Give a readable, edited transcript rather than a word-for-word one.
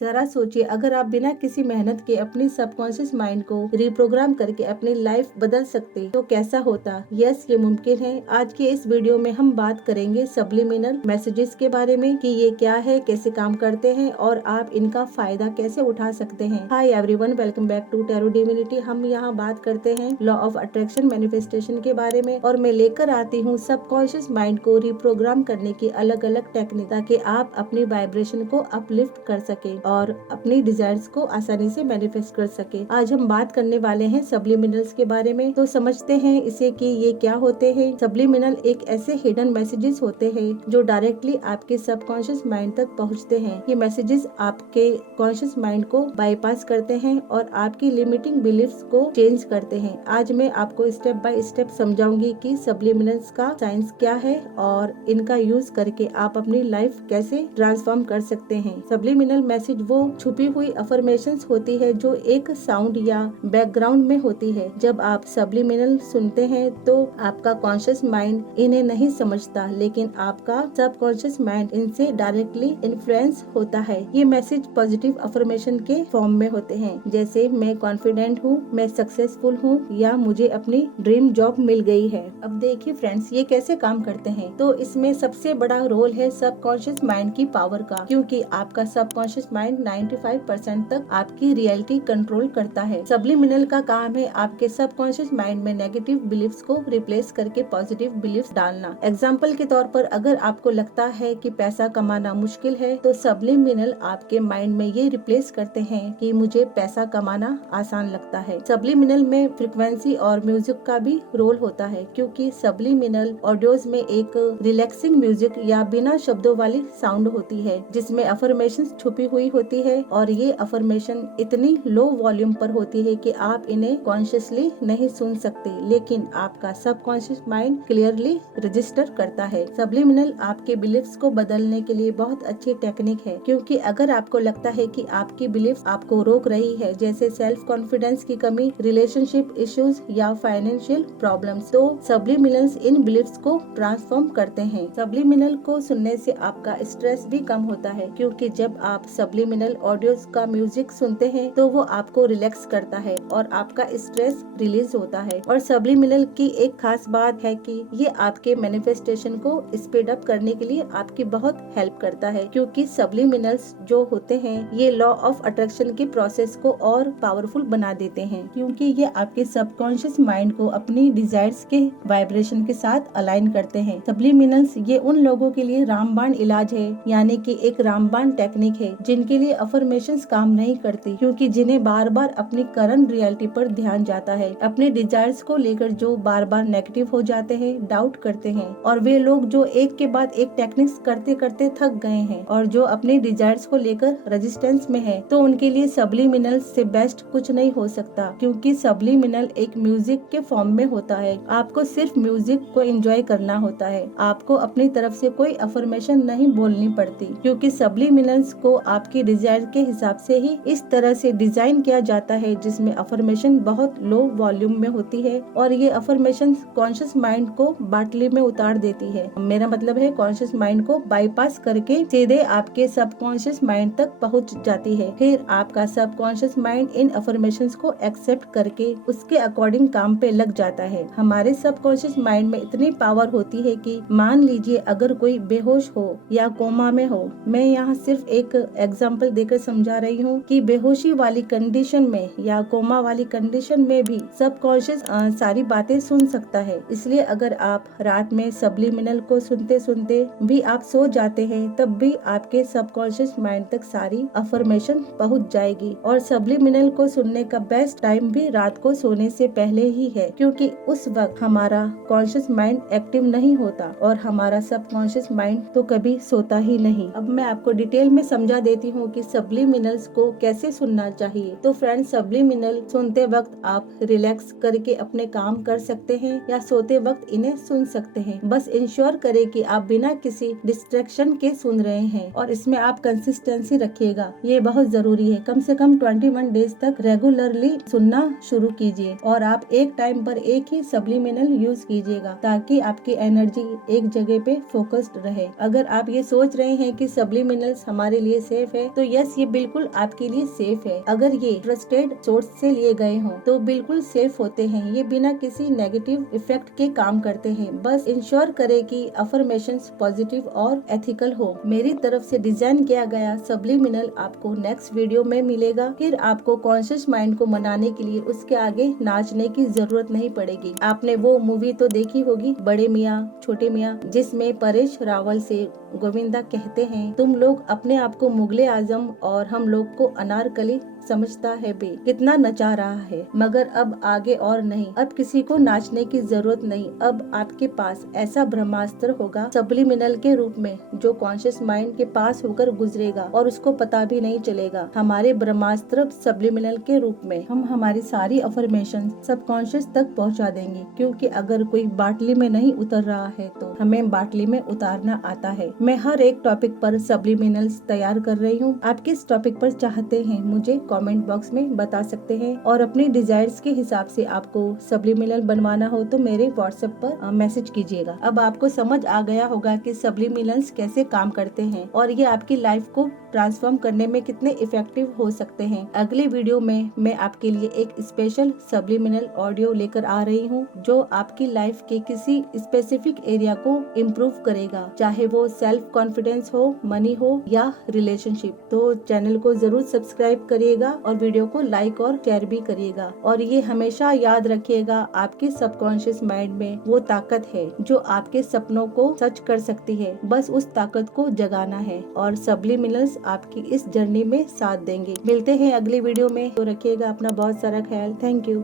जरा सोचिए, अगर आप बिना किसी मेहनत के अपनी सबकॉन्शियस माइंड को रिप्रोग्राम करके अपनी लाइफ बदल सकते तो कैसा होता। यस, ये मुमकिन है। आज के इस वीडियो में हम बात करेंगे सब्लिमिनल मैसेजेस के बारे में कि ये क्या है, कैसे काम करते हैं और आप इनका फायदा कैसे उठा सकते हैं। Hi everyone, welcome back to Tarot Divinity. हम यहाँ बात करते हैं लॉ ऑफ अट्रैक्शन मैनिफेस्टेशन के बारे में और मैं लेकर आती हूँ सबकॉन्शियस माइंड को रिप्रोग्राम करने की अलग अलग टेक्निक, ताकि आप अपनी वाइब्रेशन को अपलिफ्ट कर सके और अपनी डिजायर्स को आसानी से मैनिफेस्ट कर सके। आज हम बात करने वाले हैं सब्लिमिनल्स के बारे में। तो समझते हैं इसे कि ये क्या होते हैं। सब्लिमिनल एक ऐसे हिडन मैसेजेस होते हैं जो डायरेक्टली आपके सबकॉन्शियस माइंड तक पहुंचते हैं। ये मैसेजेस आपके कॉन्शियस माइंड को बाईपास करते हैं और आपकी लिमिटिंग बिलीफ्स को चेंज करते हैं। आज मैं आपको स्टेप बाय स्टेप समझाऊंगी कि सब्लिमिनल्स का साइंस क्या है और इनका यूज करके आप अपनी लाइफ कैसे ट्रांसफॉर्म कर सकते हैं। सब्लिमिनल मैसेज वो छुपी हुई अफर्मेशंस होती है जो एक साउंड या बैकग्राउंड में होती है। जब आप सब्लिमिनल सुनते हैं तो आपका कॉन्शियस माइंड इन्हें नहीं समझता, लेकिन आपका सबकॉन्शियस माइंड इनसे डायरेक्टली इन्फ्लुएंस होता है। ये मैसेज पॉजिटिव अफर्मेशन के फॉर्म में होते हैं, जैसे मैं कॉन्फिडेंट हूँ, मैं सक्सेसफुल हूँ या मुझे अपनी ड्रीम जॉब मिल गई है। अब देखिए फ्रेंड्स, ये कैसे काम करते हैं। तो इसमें सबसे बड़ा रोल है सबकॉन्शियस माइंड की पावर का, क्योंकि आपका सबकॉन्शियस माइंड 95% तक आपकी रियलिटी कंट्रोल करता है। सब्लिमिनल का काम है आपके सबकॉन्शियस माइंड में नेगेटिव बिलीफ्स को रिप्लेस करके पॉजिटिव बिलीफ्स डालना। एग्जाम्पल के तौर पर, अगर आपको लगता है कि पैसा कमाना मुश्किल है, तो सब्लिमिनल आपके माइंड में ये रिप्लेस करते हैं कि मुझे पैसा कमाना आसान लगता है। सब्लिमिनल में फ्रिक्वेंसी और म्यूजिक का भी रोल होता है, क्योंकि सब्लिमिनल ऑडियोज में एक रिलैक्सिंग म्यूजिक या बिना शब्दों वाली साउंड होती है, जिसमें अफर्मेशन छुपी हुई होती है और ये अफर्मेशन इतनी लो वॉल्यूम पर होती है कि आप इन्हें कॉन्शियसली नहीं सुन सकते, लेकिन आपका सबकॉन्शियस माइंड क्लियरली रजिस्टर करता है। सब्लिमिनल आपके बिलीफ्स को बदलने के लिए बहुत अच्छी टेक्निक है, क्योंकि अगर आपको लगता है कि आपकी बिलीफ्स आपको रोक रही है, जैसे सेल्फ कॉन्फिडेंस की कमी, रिलेशनशिप इश्यूज या फाइनेंशियल प्रॉब्लम्स, तो सब्लिमिनल्स इन बिलीफ्स को ट्रांसफॉर्म करते हैं। सब्लिमिनल को सुनने से आपका स्ट्रेस भी कम होता है, क्योंकि जब आप सब्लिमिनल ऑडियोज का म्यूजिक सुनते हैं तो वो आपको रिलैक्स करता है और आपका स्ट्रेस रिलीज होता है। और सब्लिमिनल की एक खास बात है कि ये आपके मैनिफेस्टेशन को स्पीड अप करने के लिए आपकी बहुत हेल्प करता है, क्योंकि सब्लिमिनल्स जो होते हैं ये लॉ ऑफ अट्रैक्शन के प्रोसेस को और पावरफुल बना देते हैं, क्योंकि ये आपके सबकॉन्शियस माइंड को अपनी डिजायर्स के वाइब्रेशन के साथ अलाइन करते हैं। सब्लिमिनल्स ये उन लोगों के लिए रामबाण इलाज है, यानी कि एक रामबाण टेक्निक है जिनके लिए अफर्मेशंस काम नहीं करती, क्योंकि जिन्हें बार बार अपनी करंट रियलिटी पर ध्यान जाता है, अपने डिजायर्स को लेकर जो बार बार नेगेटिव हो जाते हैं, डाउट करते हैं, और वे लोग जो एक के बाद एक टेक्निक्स करते करते थक गए हैं और जो अपने डिजायर्स को लेकर रेजिस्टेंस में है, तो उनके लिए सब्लिमिनल से बेस्ट कुछ नहीं हो सकता, क्योंकि सब्लिमिनल एक म्यूजिक के फॉर्म में होता है। आपको सिर्फ म्यूजिक को एंजॉय करना होता है, आपको अपनी तरफ से कोई अफर्मेशन नहीं बोलनी पड़ती, क्योंकि सब्लिमिनल्स को आपकी डिजायर के हिसाब से ही इस तरह से डिजाइन किया जाता है, जिसमें अफर्मेशन बहुत लो वॉल्यूम में होती है और ये अफर्मेशन कॉन्शियस माइंड को बाटली में उतार देती है। मेरा मतलब है कॉन्शियस माइंड को बाईपास करके सीधे आपके सबकॉन्शियस माइंड तक पहुंच जाती है। फिर आपका सबकॉन्शियस माइंड इन अफर्मेशंस को एक्सेप्ट करके उसके अकॉर्डिंग काम पे लग जाता है। हमारे सबकॉन्शियस माइंड में इतनी पावर होती है कि मान लीजिए अगर कोई बेहोश हो या कोमा में हो, मैं यहाँ सिर्फ एक एग्जाम्पल देकर समझा रही हूँ कि बेहोशी वाली कंडीशन में या कोमा वाली कंडीशन में भी सबकॉन्शियस सारी बातें सुन सकता है। इसलिए अगर आप रात में सब्लिमिनल को सुनते सुनते भी आप सो जाते हैं, तब भी आपके सबकॉन्शियस माइंड तक सारी अफर्मेशन पहुँच जाएगी। और सब्लिमिनल को सुनने का बेस्ट टाइम भी रात को सोने से पहले ही है, क्योंकि उस वक्त हमारा कॉन्शियस माइंड एक्टिव नहीं होता और हमारा सबकॉन्शियस माइंड तो कभी सोता ही नहीं। अब मैं आपको डिटेल में समझा देती हूँ कि सब्लिमिनल्स को कैसे सुनना चाहिए। तो फ्रेंड्स, सब्लिमिनल सुनते वक्त आप रिलैक्स करके अपने काम कर सकते हैं या सोते वक्त इन्हें सुन सकते हैं। बस इंश्योर करें कि आप बिना किसी डिस्ट्रैक्शन के सुन रहे हैं और इसमें आप कंसिस्टेंसी रखिएगा, ये बहुत जरूरी है। कम से कम 21 डेज तक रेगुलरली सुनना शुरू कीजिए और आप एक टाइम पर एक ही सब्लिमिनल यूज कीजिएगा, ताकि आपकी एनर्जी एक जगह पे फोकस्ड रहे। अगर आप ये सोच रहे हैं कि सब्लिमिनल्स हमारे लिए सेफ है, है तो यस ये बिल्कुल आपके लिए सेफ है। अगर ये ट्रस्टेड सोर्स से लिए गए हों तो बिल्कुल सेफ होते हैं। ये बिना किसी नेगेटिव इफेक्ट के काम करते हैं। बस इंश्योर करे कि अफर्मेशंस पॉजिटिव और एथिकल हो। मेरी तरफ से डिजाइन किया गया सब्लिमिनल आपको नेक्स्ट वीडियो में मिलेगा। फिर आपको कॉन्शियस माइंड को मनाने के लिए उसके आगे नाचने की जरूरत नहीं पड़ेगी। आपने वो मूवी तो देखी होगी बड़े मियाँ छोटे मियाँ, जिसमें परेश रावल से गोविंदा कहते हैं, तुम लोग अपने आप को मुगले आजम और हम लोग को अनारकली समझता है बे, कितना नचा रहा है। मगर अब आगे और नहीं, अब किसी को नाचने की जरूरत नहीं। अब आपके पास ऐसा ब्रह्मास्त्र होगा सब्लिमिनल के रूप में जो कॉन्शियस माइंड के पास होकर गुजरेगा और उसको पता भी नहीं चलेगा। हमारे ब्रह्मास्त्र सब्लिमिनल के रूप में हम हमारी सारी अफर्मेशन सबकॉन्शियस तक पहुंचा देंगे, क्योंकि अगर कोई बाटली में नहीं उतर रहा है तो हमें बाटली में उतारना आता है। मैं हर एक टॉपिक पर सब्लिमिनल्स तैयार कर रही हूँ। आप किस टॉपिक पर चाहते हैं मुझे कमेंट बॉक्स में बता सकते हैं, और अपनी डिजायर्स के हिसाब से आपको सब्लिमिनल बनवाना हो तो मेरे व्हाट्सएप पर मैसेज कीजिएगा। अब आपको समझ आ गया होगा कि सब्लिमिनल्स कैसे काम करते हैं और ये आपकी लाइफ को ट्रांसफॉर्म करने में कितने इफेक्टिव हो सकते हैं। अगले वीडियो में मैं आपके लिए एक स्पेशल सब्लिमिनल ऑडियो लेकर आ रही हूँ जो आपकी लाइफ के किसी स्पेसिफिक एरिया को इम्प्रूव करेगा, चाहे वो सेल्फ कॉन्फिडेंस हो, मनी हो या रिलेशनशिप। तो चैनल को जरूर सब्सक्राइब करिएगा और वीडियो को लाइक और शेयर भी करिएगा। और ये हमेशा याद रखिएगा, आपके सबकॉन्शियस माइंड में वो ताकत है जो आपके सपनों को सच कर सकती है। बस उस ताकत को जगाना है और सब्लिमिनल्स आपकी इस जर्नी में साथ देंगे। मिलते हैं अगली वीडियो में, तो रखिएगा अपना बहुत सारा ख्याल। Thank you.